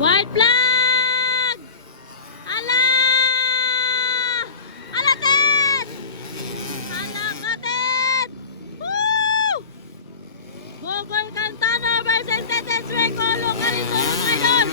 White flag! Ala! Alatet! Alakatet! Woo! Gogol Cantano versus Tetes Reco. Local ito yung ngayon.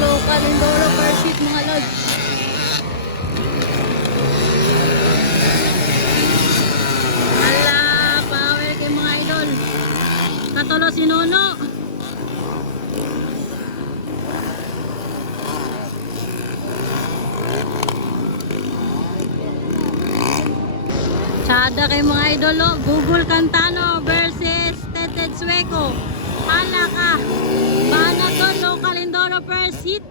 Local Indoro per seat mga lods. Ala, power kay mga idol. Katolo si Nono. Tsada kay mga idol. Google Cantano versus Tetes Reco. Ala ka. Banaton local Indoro per seat.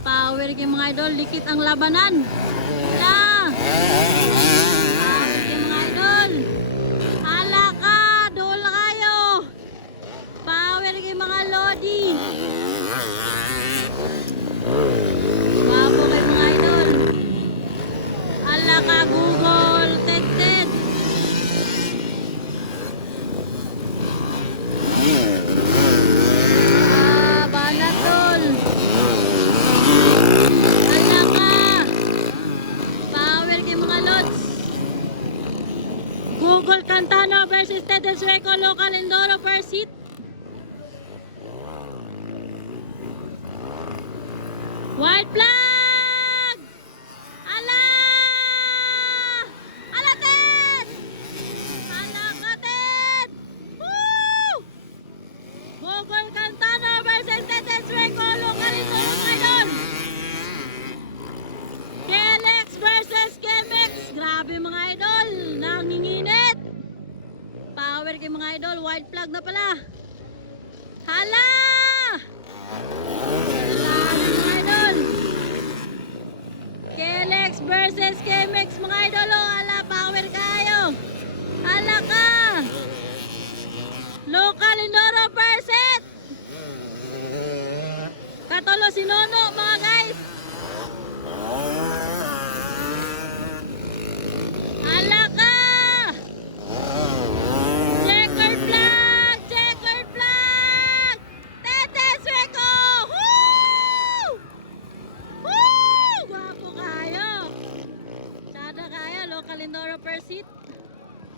Power kay mga idol, likit ang labanan. Ala! Power kay mga idol. Ala ka, dol kayo. Power kay mga lodi. Wapo kay mga idol. Ala ka, Google, Tetes. Banatol. Google Cantano versus Tetes Reco local Indoro per seat. White flag! Ala! Alatet! Alakatet! Woo! Google Cantano versus Tetes Reco local Indoro ngayon. KLX versus KMX. Grabe mga idol. Nanginginit. Power kay mga idol. White flag na pala. Hala! Grabe mga idol. KLX versus KMX mga idol. Hala, power kayo. Hala ka. Local Indoro per set. Katolo si Nono mga guys. Hala ka! Checkered flag! Checkered flag! Tetes Reco! Woo! Woo! Guwapo kayo! Sada kayo, local Indoro per seat.